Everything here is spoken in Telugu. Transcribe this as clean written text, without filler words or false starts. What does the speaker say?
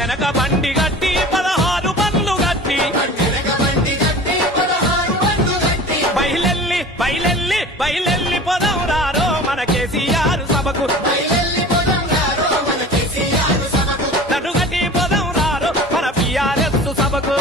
వెనక బండి గట్టి 16 బండ్లు గట్టి బయలెల్లి పొదం రారో మన కేసీఆర్ సభకు నడుగటి పొదం రారో మన PRS సభకు